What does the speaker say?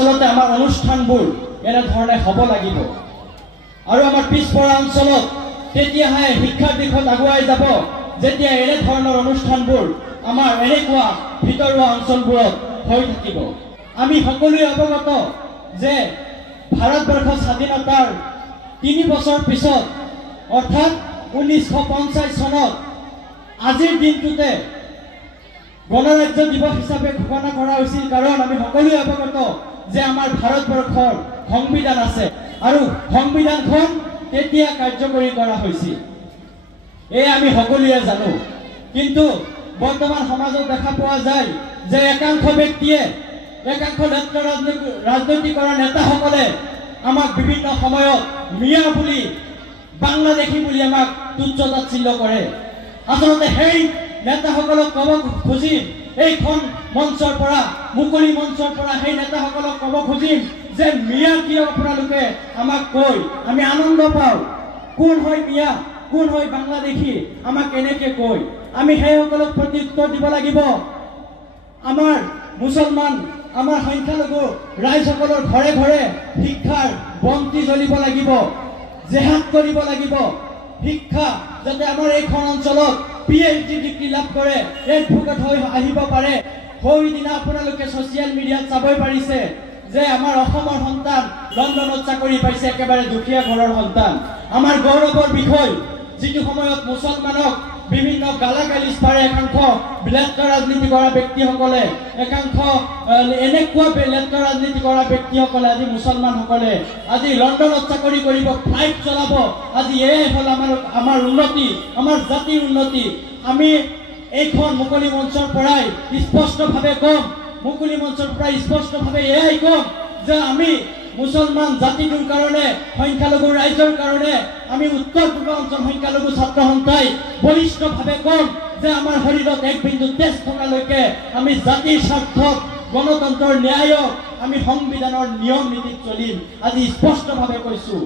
আচলতে আমাৰ অনুষ্ঠানবোৰ এনেধৰণে হ'ব লাগিব আৰু আমাৰ পিছপৰা অঞ্চলত তেতিয়াহে শিক্ষাৰ দিশত আগুৱাই যাব যেতিয়া এনেধৰণৰ অনুষ্ঠানবোৰ আমাৰ এনেকুৱা ভিতৰুৱা অঞ্চলবোৰত হৈ থাকিব। আমি সকলোৱে অৱগত যে ভাৰতবৰ্ষ স্বাধীনতাৰ 3 বছৰ পিছত অৰ্থাৎ 1950 চনত আজিৰ দিনটোতে গণৰাজ্য দিৱস হিচাপে ঘোষণা কৰা হৈছিল, কাৰণ আমি সকলোৱে অৱগত যে আমাৰ ভাৰতবৰ্ষৰ সংবিধান আছে আৰু সংবিধানখন তেতিয়া কাৰ্যকৰী কৰা হৈছিল। এই আমি সকলোৱে জানো, কিন্তু বৰ্তমান সমাজত দেখা পোৱা যায় যে একাংশ ব্যক্তিয়ে একাংশ ৰাজনৈতিক নেতাসকলে আমাক বিভিন্ন সময়ত মিয়া বুলি বাংলাদেশী বুলি আমাক তুচ্ছ তাচ্ছিল্য কৰে। আচলতে সেই নেতাসকলক ক'ব খুজিম, এইখন মঞ্চৰ পৰা মুকলি মঞ্চৰ পৰা সেই নেতাসকলক ক'ব খুজিম যে মিয়া কিয় আপোনালোকে আমাক কৈ আমি আনন্দ পাওঁ। কোন হয় মিয়া, কোন হয় বাংলাদেশী, আমাক এনেকে কৈ আমি সেইসকলক প্ৰতি উত্তৰ দিব লাগিব। আমাৰ মুছলমান আমাৰ সংখ্যালঘু ৰাইজসকলৰ ঘৰে ঘৰে শিক্ষাৰ বন্তি জ্বলিব লাগিব, জেহাদ কৰিব লাগিব। শিক্ষা যাতে আমাৰ এইখন অঞ্চলত PhD ডিগ্ৰী লাভ কৰে, এডভোকেট হৈ আহিব পাৰে। সেইদিনা আপোনালোকে ছ'চিয়েল মিডিয়াত চাবই পাৰিছে যে আমাৰ অসমৰ সন্তান লণ্ডনত চাকৰি পাইছে, একেবাৰে দুখীয়া ঘৰৰ সন্তান। আমাৰ গৌৰৱৰ বিষয়, যিটো সময়ত মুছলমানক বিভিন্ন গালাগালিজ পাৰে একাংশ লেতেৰা ৰাজনীতি কৰা ব্যক্তিসকলে, একাংশ এনেকুৱা লেতেৰা ৰাজনীতি কৰা ব্যক্তিসকলে আজি মুছলমানসকলে আজি লণ্ডনত চাকৰি কৰিব, ফ্লাইট চলাব। আজি এয়াই হ'ল আমাৰ উন্নতি, আমাৰ জাতিৰ উন্নতি। আমি এইখন মুকলি মঞ্চৰ পৰাই স্পষ্টভাৱে ক'ম, মুকলি মঞ্চৰ পৰাই স্পষ্টভাৱে এয়াই ক'ম যে আমি মুছলমান জাতিটোৰ কাৰণে, সংখ্যালঘু ৰাইজৰ কাৰণে আমি উত্তৰ পূৰ্বাঞ্চল সংখ্যালঘু ছাত্ৰ সন্থাই বলিষ্ঠভাৱে ক'ম যে আমাৰ শৰীৰত এক বিন্দু তেজ থকালৈকে আমি জাতিৰ স্বাৰ্থত, গণতন্ত্ৰৰ ন্যায়ক, আমি সংবিধানৰ নিয়ম নীতিত চলিম। আজি স্পষ্টভাৱে কৈছো।